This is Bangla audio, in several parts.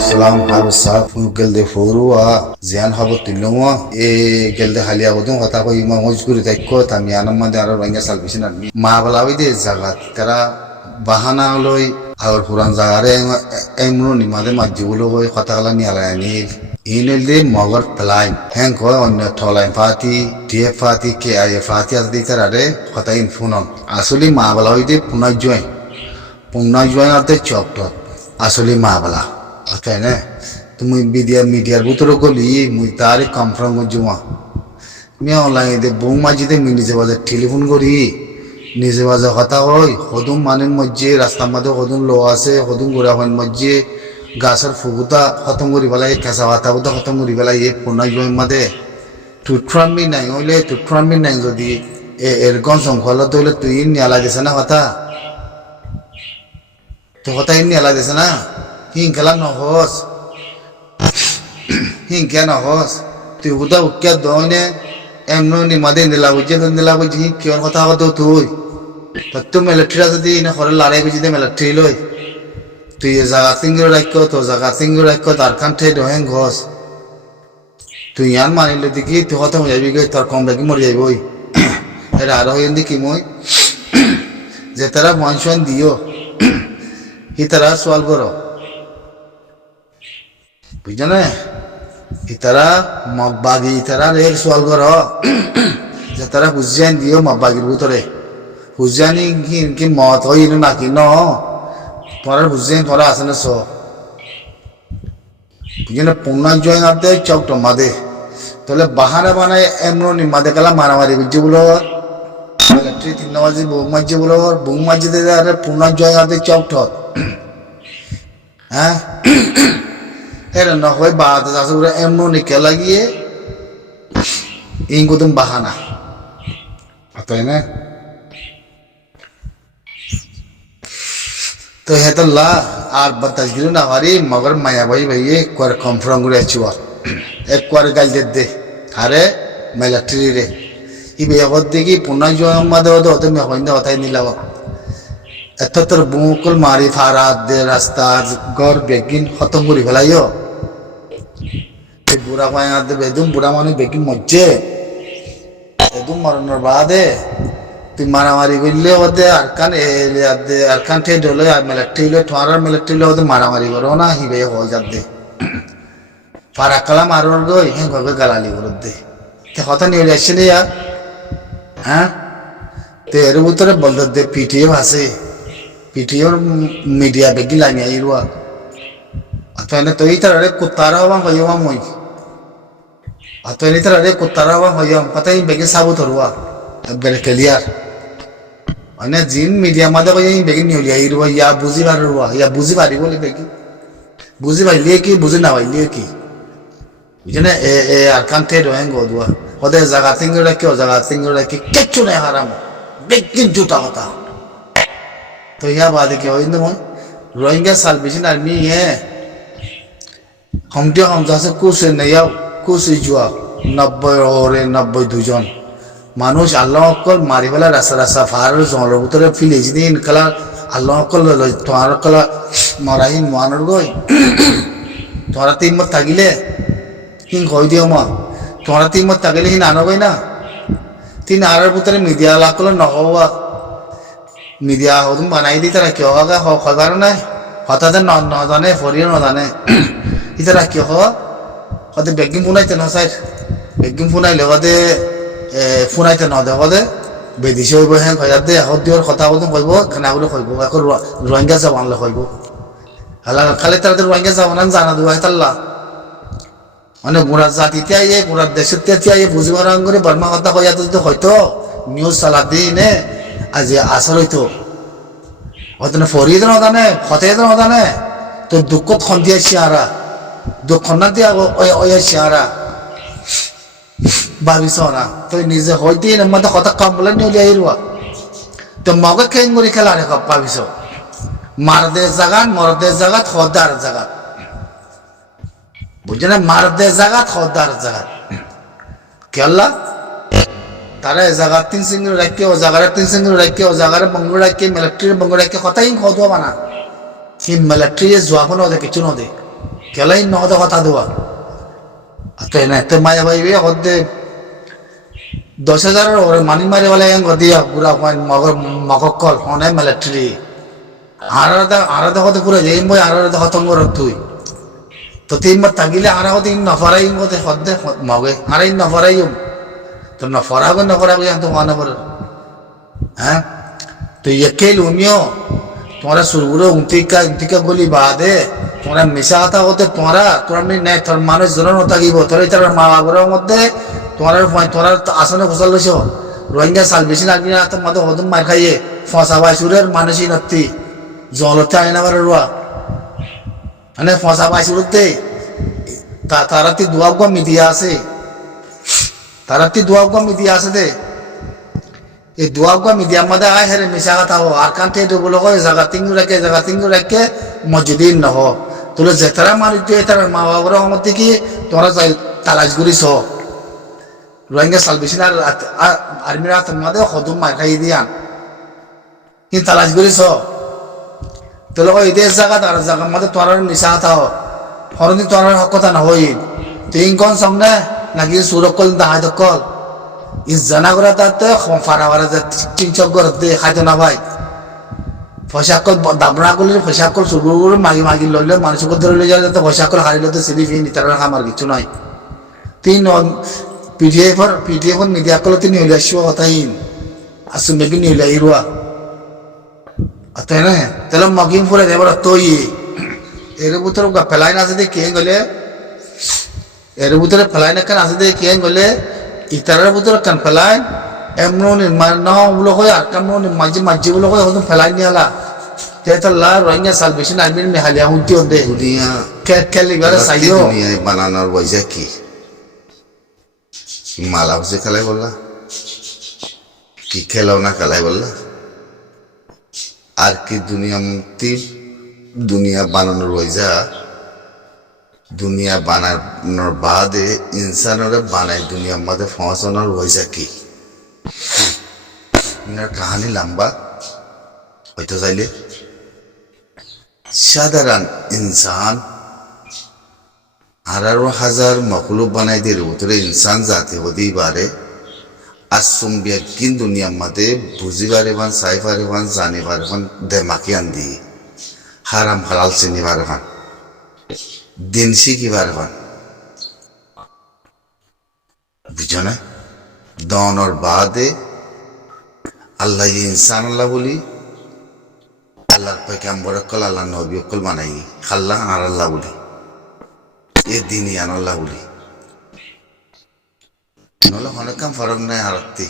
salam habsa fu gelde forua zian habo tilongo e gelde halia godon hota ko ima mojguri taikko tami anam mande aro ranga salvation army ma balawi de jagat tara bahana loi আর পুরান জায়গারে এমন নিমাদে মাঝিগুলো ওই কথাগুলো নিয়ে আলাইনি ইনেল দে মগর প্লাইন হ্যাং কয় অন্য থলাইন ফাতি ডিএফ ফাতি কে আই ফাতি আজ দিতে রারে কথা ইনফুনন আসলে মা বলা হইতে পুনর্জয় আতে চকটক আসলে মা বলা তাই না তুমি মিডিয়ার ভিতরে গলি মুই তারে কনফার্ম করজুমা মি অনলাইনে দে বউ মাঝিতে মি নিজে বাজার টেলিফোন করি নিজে বাজার কথা হয় হদুম মানের মধ্যে রাস্তার মধ্যে হদুম লো আছে হদুম গোড়া হন মধ্যে গাছের ফুগুতা খতম করি পেলাই কেঁচা ভাতা বুতা খতম করি পেলাই এই পুনর্জয় মাদে টুট্রামি নাই হইলে টুট্রামি নাই যদি এরকম শৃঙ্খলা হইলে তুই নিয়ালা দিছে না কথা তো কথা নিয়ালা দিছে না হিংখেলা নহস হিংখে নহস তুই বুধা উকিয়া দনে এমনি মাদে নিলা বুঝি কিয়র কথা কত তুই তো মিলিটারি যদি এনে ঘরে লড়াই বুঝি দে মিলিটারি লই তুই জাগা সিঙ্গুর রাখ্য তো জাগা সিঙ্গুর রাখ্য তার কান ঠে দহেন ঘস তুই ইয়ান মানিলে দেখি তুই কথা মরে যাবি গই তোর কম রাখি মরে যাবি এটা আরো হইন দেখি মই যে তারা মনসন দিও হি তারা সোয়াল করো বুঝছো না ইতারা মগবাগি ইতারা রেল সোয়াল করো যে তারা হুজান দিও মগবাগির ভিতরে হুজানি কি মত হই নাকি ন তোমার হুজেন তোরা আছে না সো বুঝলে পুনর্জয় আতে চকট মাদে তাহলে বাহানা বানায় এমনি মাদে কালা মারামারি বুঝছে বলো মিলিটারি 3 বাজে বউ মাঝে বলো বউ মাঝে দে পুনর্জয় আতে চকট হ্যাঁ এরা না হয় বাদ আছে ওরা এমন নিকে লাগিয়ে ইঙ্গুদম বাহানা তাই না তো হেতল্লা আর বাতাসগিরি না হারি মগর মায়া ভাই ভাইয়ে কোয়ার কনফার্ম করে আছিওয়া এক কোয়ার গাল দে আরে মিলিটারি রে ইবে হদ দেখি পুনর্জয় মাদে হতে মে হইন হতাই নিলাব এত তোর বুকুল মারি ফারাত দে রাস্তা ঘর বেগিন খতম করে ফেলাইও বুড়া পায়া দে বেদুম বুড়া মানে বেগিন মজ্জে এদুম মরণের বাদে তুই মারামারি করলে ওদের আরকান ঠে ডলে আর মিলিটারি লো তোমার মিলিটারি লো ওদের মারামারি করো না হিবে হল যাত দে ফারাকালা মারোর গই হ্যাঁ ভাবে গালালি করো দে তে কথা নিয়ে আসছে না ইয়ার হ্যাঁ তো এর ভিতরে বলতে দে পিটিএফ আছে পিটিএফ মিডিয়া বেগি লাইনি আইরুয়া অতএনে তো ইতারে কুত্তারা হওয়া হইয়া মই অতএনে ইতারে কুত্তারা হওয়া হইয়া কথা বেগি সাবুত হরুয়া বেলে ক্লিয়ার মানে জিন মিডিয়া মাদে কই বেগি নিউলি আইরুয়া ইয়া বুঝি পারুয়া ইয়া বুঝি পারি বলে বেগি বুঝি পাইলে কি বুঝি না পাইলে কি বুঝনে এ আর কান্তে রহেন গদুয়া ওদের জায়গা সিঙ্গুরা কেউ জায়গা সিঙ্গুরা কি কিচ্ছু নাই হারাম বেগি জুতা হতা তো ইয়া বাদে কি হইন মই রোহিঙ্গা সালভেশন আর্মি হে हमटे हम जैसे कुछ नहीं कुछ जुआ 90 और 92 জন মানুষ আল্লাহ অকল মারি ফেলা রাস্তা ফারার জলের ভিতরে ফিলেজ দিন কালা আল্লাহ অকল তোমার কলা মরাহীন মানর গই তোরা তিন মত থাকিলে হিং কই দিও মা তোরা তিন মত থাকিলে হিন আনো গই না তিন আরার ভিতরে মিডিয়া লাকল নহওয়া মিডিয়া হদম বানাই দি তারা কি হওয়া খবর নাই হঠাৎ ন জানে ফরিয়ে ন জানে ইতারা কি হতে বেগিং ফুনাইতে ন সাইড বেগিং ফুনাইলে হতে ফুনাইতে ন দে হতে বেদিছে হইব হ্যাঁ কয়ার দে হত দিওর কথা বলতে কইব খানাগুলো কইব এখন রোহিঙ্গা জবানলে কইব হালা খালি তাদের রোহিঙ্গা জবান জানা দুয়া তাল্লা মানে পুরা জাতিতে আইয়ে পুরা দেশেতে আইয়ে বুঝিবার করে বর্মা কথা কইয়া তো হয়তো নিউজ চালা দিনে আজ আসর হইতো হয়তো ফরিদ ন জানে ফতেদ ন জানে তো দুঃখত খন্দিয়া শিয়ারা দুঃখ না দিয়া ওই শিয়ারা ভাবিস না তুই নিজে হইতে মধ্যে কথা কম বলে নিয়ে আইরুয়া তো মগে খেন করে খেলা রে ভাবিস মারদে জাগাত খদার জাগাত বুঝছে না মারদে জাগাত খদার জাগাত কেল্লা তারা এ জায়গা 3 সিঙ্গল রাখকে ও জায়গার 3 সিঙ্গল রাখকে ও জায়গার বঙ্গ রাখকে মিলিটারি বঙ্গ রাখকে কথাই খদবা বানা কি মিলিটারি জোয়াবনো দে কিছু ন দে কেলাই নহতে কথা দেওয়া তো এনে তো মায়া ভাইবে হতে 10,000 ওরে মানি মারি বলে দিয়া পুরা মকল ফোনে মিলিটারি আরাদা হতে পুরো যেই বই আরাদা হতঙ্গ তুই তো 3 বার তাগিলে আরা হতে নফরাই হতে হতে মগে আরাই নফরাই তো নফরাগো তো মনে পড়ে হ্যাঁ তো একেল উমিও তোমরা সুরগুলো উন্তিকা গলি বাদে তোমরা মিশা কথা হতে তোরা নেই তোর মানুষ জন থাকিব তোর তার মা বাবার মধ্যে তোমরা আসনে ফসল লইছ রোহিঙ্গা সাল বেশি লাগবে না তোমাদের হদম মার খাইয়ে ফসা বাইসুরের মানুষই নত্তি জলতে আইনা বার রুয়া মানে ফসা বাইসুরতে তারা তি দুয়াগা মিডিয়া আছে দে এই দুয়াগা মিডিয়ার মধ্যে আয় হেরে মিশা কথা হো আর কান্তে তো বলো জায়গা তিঙ্গু রেখে মসজিদিন নহ তোলে যেতারা মানুষ দিয়ে তার মা বাবার মধ্যে কি তোমরা তালাশ করিস রোহিঙ্গা সালভেশন আর আর্মিরা তোমাদের হদম মার খাই দিয়ান কিন্তু তালাশ করিস তোলে এদের জায়গা তার জায়গার মধ্যে তোর মিশা কথা হরদিন তোর হক কথা না হই তিন কোন সামনে নাকি সুরকল দাহাই দকল জানা করে তাতে ফারা চিনচক করে দে খাইতো না ভাই পয়সাকল দাবনা করলে পয়সাকল সুরগুলো মাগি লইলে মানুষকে ধরে লই যায় যাতে পয়সাকল হারিলে তো সিলি ফি নিতার আমার কিছু নয় তিন পিডিএফ মিডিয়া কল তিনি হইলে আসিব কথাহীন আসুন নাকি নিলে ইরুয়া তাই না তাহলে মগিম ফুলে দেবার তৈ এর ভিতরে ফেলাই না আছে দে কে গলে এর ভিতরে ফেলাই না কেন আছে দে কে গলে ইতারের ভিতরে কেন ফেলাই এমন নির্মাণ বলো হয় আর কেমন মাঝে বলো হয় হয়তো ফেলাই নিয়ে আলা তেতাল্লা রোহিঙ্গা সালভেশন আর্মির মেহালিয়া হুঁতি দে দুনিয়া খেলি গেলে চাইও দুনিয়ায় বানানোর বইজা কি মালা বসে খেলাই বললা কি খেলাও না খেলাই বললা আর কি দুনিয়া বানানোর বইজা দুনিয়া বানানোর বাদে ইনসানরে বানায় দুনিয়ার মধ্যে পৌঁছানোর বইজা কি কাহানি লম্বা হয়তো চাইলে সাধারণ ইনসান 18,000 মখলুক বানাই দিয়ে ভিতরে ইনসান জাতি হতেই পারে আসুম বিয়াকিন দুনিয়ার মধ্যে বুঝি পারেবান চাই পারেবান জানি পারেবান দেমাকি আন দিয়ে হারাম হালাল চিনি পারেবান দিন শিখি পারেবান বুঝো না দনর বাদে আল্লাহ ইনসান আল্লাহ বলি আল্লাহর পয়গাম্বর কল আল্লাহ নবী কল বানাই খাল্লা আর আল্লাহ বলি এ দিনই আল্লাহ বলি নহলে অনেক কাম ফারক নাই হারতি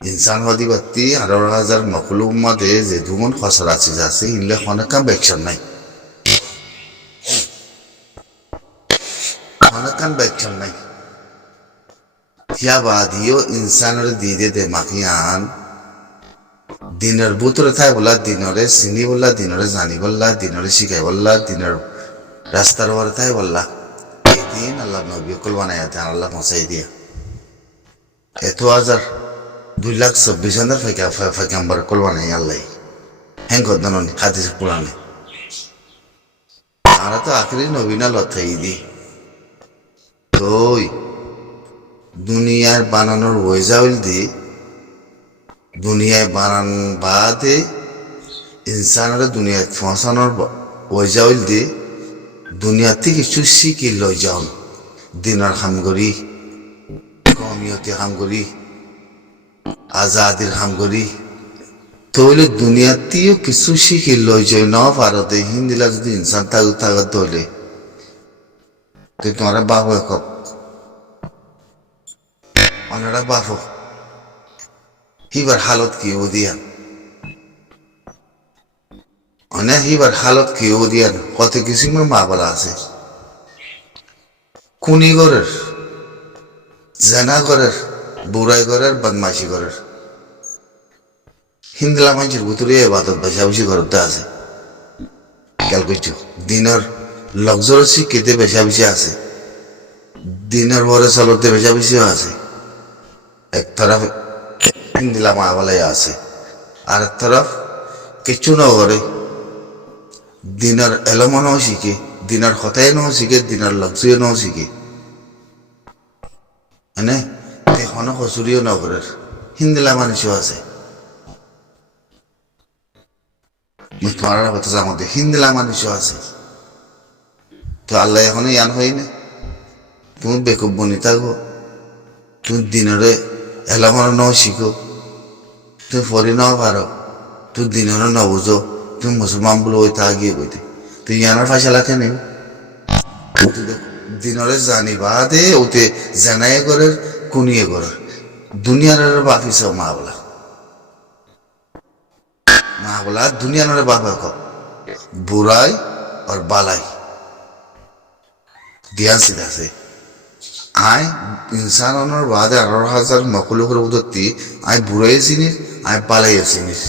ইনসান হদি বাতি 18,000 মখলুক মধ্যে যে দুমন খসরা চিজ আছে ইনলে অনেক কাম ব্যাকশন নাই অনেক কাম ব্যাকশন নাই ইয়া বাদিও ইনসানের দিদে দে মাখিয়ান দিনের ভিতরে থাই বলা দিনরে চিনি বললা দিনরে জানি বললা দিনরে শিখাই বললা দিনের রাস্তার ওপরে থাই বললা এই দিন আল্লাহ নবী কল বানাই আল্লাহ পৌঁছাই দিয়া 2,24,000 পয়গাম্বর কল বানাই আল্লাহ হ্যাঁ গদন হাদিস পুরাণে আমরা তো আখরি নবী না লথাই দি তোই দুনিয়ার বানানোর ওয়েজাউল দি দুনিয়ায় বানান বাদে ইনসানের দুনিয়ায় পৌঁছানোর ওয়েজাউল দি দুনিয়ার থেকে কিছু শিখি লই যাও দিনের হামগরি কমিয়তি হামগরি আজাদির হামগরি তৈলে দুনিয়াতেও কিছু শিখি লই যাই ন ভারতে হিন্দিলা যদি ইনসান থাকা তৈলে তুই তোমার বাপ কক অনারা বাপ হিবার হালত কি ও দিয়ান অনেক হিবার হালত কি ও দিয়ান কত কিছু মা বলা আছে খুনি ঘরের জেনা ঘরের বুড়াই ঘরের বদমাইশি ঘরের হিন্দিলা মানুষের ভিতরে এবাদত বেশাবেশি ঘরতে আছে খেয়াল করছো দিনের লক্সরসি কেটে বেশাবেশি আছে দিনের পরে চলতে বেশাবেশিও আছে এক তরফ হিন্দিলা মা বলাই আছে আর এক তরফ কিছু না করে দিনের এলোমনও শিখে দিনের কথাই ন শিখে দিনের লক্ষ্যও ন শিখে হ্যাঁ এখনো কচুরিও নগরের হিন্দিলা মানুষও আছে তোমার কথা আমাদের হিন্দিলা মানুষও আছে তো আল্লাহ এখনো ইয়ান হয় না তুমি বেকুব বনি থাকো তুমি দিনরে এলামর ন শিখো তুমি পড়ি ন পারো তুই দিনরে ন বুঝো তুমি মুসলমান বলে ওই তা গিয়ে কইতে তুই ইয়ানোর ফাইসালাতে নেই দিনরে জানিবা দে ওতে জানাই করে কুনিয়ে করে দুনিয়ার বাপি সব মা বলা দুনিয়ার বাপ বুড়াই আর বালাই ধ্যান সিধা সে আয় ইনসানের বাদে 18,000 মকলুকের উদত্তি আয় বুড়াই চিনিস আয় বালাই চিনিস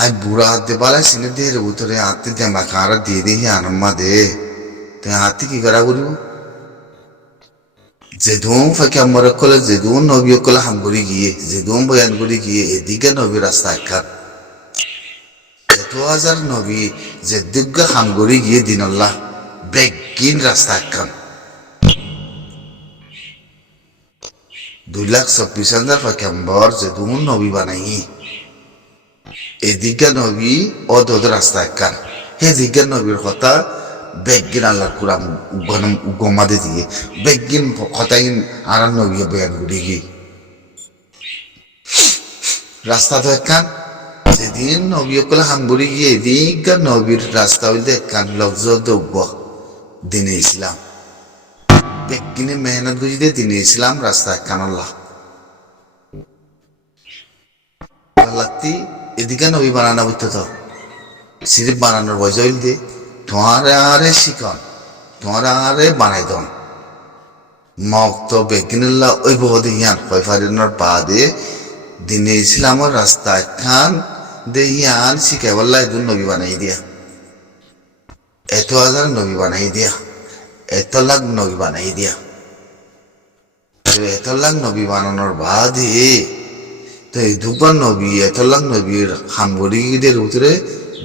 আয় বুড়া হাতে বালাই চিনি দিয়ে উতরে হাতে দেমা কারা দিয়ে দিয়ে আনম্মা দে তুই হাতে কি করা করিব যেদুম ফাঁকে আমার কলে যেদুম নবী কলে হামগুড়ি গিয়ে যেদুম বয়ান করে গিয়ে এদিকে নবী রাস্তা একার 1,000 নবী যেদিকে হামগুড়ি গিয়ে দিনল্লাহ বেগিন রাস্তা একান 2,26,000 ফাঁকে আমার যেদুম নবী বানাই এদিকে নবী ও দোদ রাস্তা একান এদিকে নবীর কথা বেগিন আল্লাহর কুরআন গোমাদে দিয়ে বেগিন কথাই আর নবী বয়ান করে গিয়ে রাস্তা তো একখান যেদিন নবী কলে হামগুড়ি গিয়ে এদিকে নবীর রাস্তা হইলে একখান লফজ দব্য দিনে ইসলাম বেগিনে মেহনত গুজিতে দিনে ইসলাম রাস্তা একখান আল্লাহ আল্লাহতি এদিকে নবী বানানো হইতো তো সিরিফ বানানোর বয়স হইল দিয়ে তোমারে আরে শিকন তোমারে আরে বানাই দন মক তো বেকিনুল্লাহ ওই বহুদি ইয়ান কয়ফারিনের বাদে দিনে ইসলামের রাস্তা খান দে ইয়ান শিখে বললা এদুন নবী বানাই দিয়া 1,000 নবী বানাই দিয়া 1 লাখ নবী বানাই দিয়া 1 লাখ নবী বানানোর বাদে তো এই দুবার নবী 1 লাখ নবীর হামগড়িদের উতরে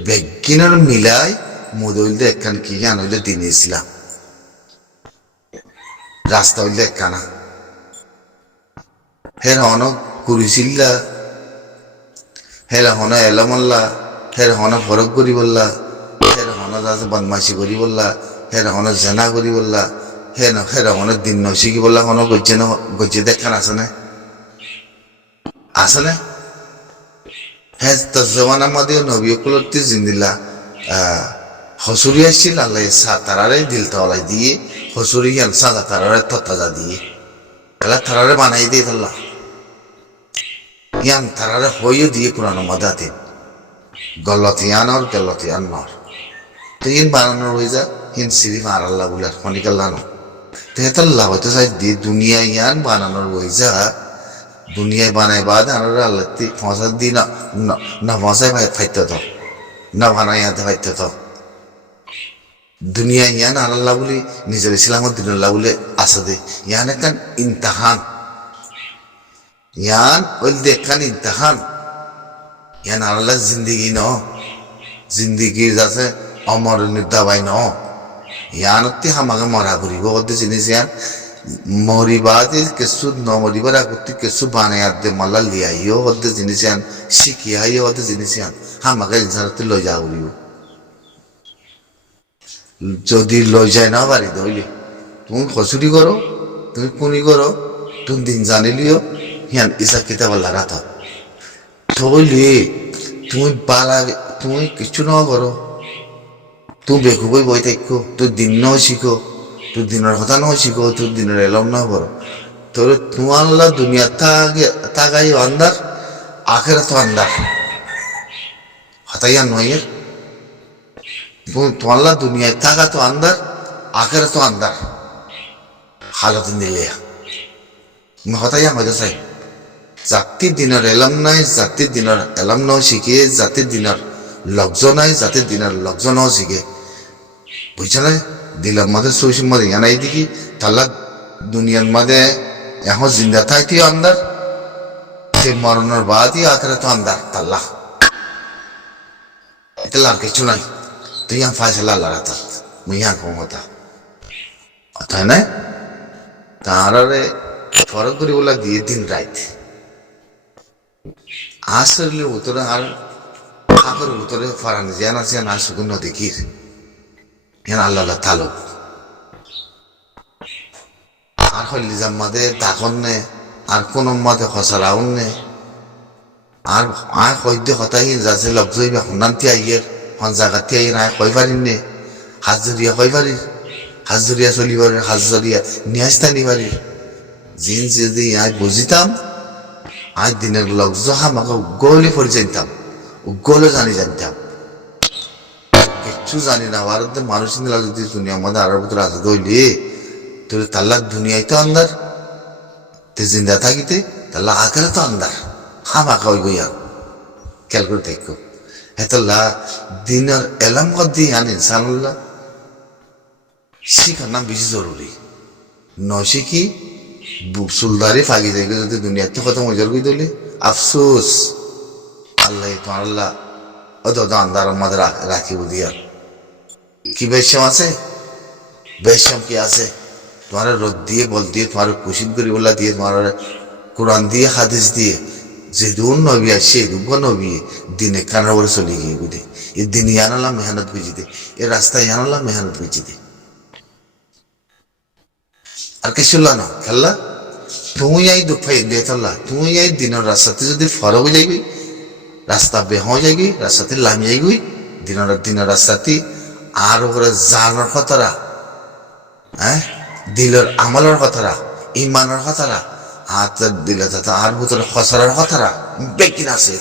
বেগিনের মিলাই মুদইলতে একখান কি গান হইলে দিনে ইসলাম রাস্তা হইলে একখানা হের হন কুরিছিল্লা হের হন এলামল্লা হের হন ফরক করি বললা হের হন যাতে বদমাইশি করি বললা হের হন জেনা করি বললা হের হন দিন নশিকি বললা হন গজ্জে দেখান আছে না আছে না হ্যাঁ তোর জমানার মধ্যে নবী কুলতি জিন্দিল্লা হসুরি আসছিল আল্লাহ তারারে দিল তলাই দিয়ে হসুরি গেল সাদা তারারে তত্তাজা দিয়ে তাহলে তারারে বানাই দিয়ে তাল্লা ইয়ান তারারে হইও দিয়ে কোরআন মদাতে গলতিয়ান আর গলতিয়ান নর তো ইন বানানোর হয়ে যা ইন সিরিফ আর আল্লাহ বলে ফনিকাল্লা নো তো হেতাল্লাহ হয়তো চাই দিয়ে দুনিয়া ইয়ান বানানোর হয়ে যা দুনিয়ায় বানাই বাদ আনার আল্লাহ ফসাদ দি না ফসাই ফাইতে তো না বানাই আনতে ফাইতে তো দুনিয়া ইয়ান আল্লাহ বলে নিজের ইসলামের দিন আল্লাহ বলে আসা দে ইয়ান একখান ইমতাহান ইয়ান ওই একখান ইমতাহান ইয়ান আল্লাহ জিন্দিগি ন জিন্দিগির যাচ্ছে অমর নির্দাবাই ন ইয়ানতে হামাকে মরা করিব ওদের জিনিস ইয়ান মরিবাদে কিছু ন মরিবার আগতে কিছু বানাই দে মাল্লা লিয়াইও ওদের জিনিস ইয়ান শিখিয়াইও ওদের জিনিস ইয়ান হামাকে ইনসানতে লই যা করিব যদি লই যায় না পারি ধরলে তুমি খসুরি করো তুমি পুনি করো তুমি দিন জানিলিও হিয়ান ইসা কিতাব আল্লাহ রাত ধরলে তুমি বালা তুমি কিছু ন করো তুমি বেকুবই বই থাকো তুই দিন ন শিখো তুই দিনের কথা ন শিখো তুই দিনের এলম ন করো তোর তোমার দুনিয়া তাগাই আন্দার আখের তো আন্দার হতাইয়া নয়ের তোমাল্লা দুনিয়ায় থাকা তো আন্দার আখের তো আন্দার হালত নিলে হতাইয়া হয়তো চাই জাতির দিনের এলাম নাই জাতির দিনের এলাম নাও শিখে জাতির দিনের লগ্জ নাই জাতির দিনের লগ্জ নাও শিখে বুঝছে না দিলার মাঝে সৌসির মাঝে জানাই দেখি তাল্লা দুনিয়ার মাঝে এখন জিন্দা থাকতেও আন্দার সে মরণের বাদই আখের তো আন্দার তাল্লা এটা আর কিছু নাই তুই ইয়ান ফাইসলা আল্লাহ রাতাত মুই ইয়ান ক্ষমতা তাই না তাহারে ফরক করে বলা দিয়ে দিন রাত আসলে উত্তরে আর আগের উত্তরে ফারান যেন আছে না সুগুন দেখির ইয়ান আল্লাহ আল্লাহ তালুক আর হইলি জাম্মাদে দাখন নে আর কোন মাদে খসরাউন নে আর আয় কইতে হতাই যাচ্ছে লগ্জই বা হুনান্তি আইয়ের হন জাগাতি আইয়ের আয় কই পারিন নে হাজরিয়া কই পারির হাজরিয়া চলি পারে হাজরিয়া নিয়াস্তা নি পারির জিন যদি আয় বুঝিতাম আজ দিনের লগ্জ আমাকে উগ্গলে পড়ে জানতাম উগ্গলে জানতাম কিচ্ছু জানি না ভারতে মানুষ নিলা যদি দুনিয়ার মধ্যে আরো ভিতরে আছে দইলি তোর তাল্লা দুনিয়ায় তো আন্দার তে জিন্দা থাকিতে তাল্লা আখেরে তো আন্দার হামাকা হইব ইয়ার খেয়াল করে দেখো হেতল্লা দিনের এলাম কদ্দি আন ইনসানুল্লাহ শিখার নাম বেশি জরুরি নয় শিখি সুলদারি ফাগি দেখে যদি দুনিয়াতে কত মজার করে দিলে আফসোস আল্লাহ তোমার আল্লাহ অত আন্দার আমাদের রাখিব দিয়া কি বেশম আছে বেশম কি আছে তোমার রোদ দিয়ে বল দিয়ে তোমার কুশিদ করি বলা দিয়ে তোমার কোরআন দিয়ে হাদিস দিয়ে যেদুন নবী আসে দুগ নবী দিনে কানার বলে চলে গিয়ে বুঝে এই দিন ইয়ানাল্লাহ মেহনত বুঝি দে এই রাস্তায় ইয়ানাল্লাহ মেহনত বুঝি দে আর কিছু না খেললা তুই এই দুঃখ পাই দিয়ে থাল্লা তুই এই দিনের রাস্তাতে যদি ফরক হয়ে যাইবি রাস্তা বে হয়ে যাইবি রাস্তাতে লামি যাইবি দিনের রাস্তাতে আর ওপরে জানার কথারা হ্যাঁ দিলের আমলের কথারা ইমানের কথারা হাত দিলে আর ভিতরে খসরার কথারা বেকিন আছে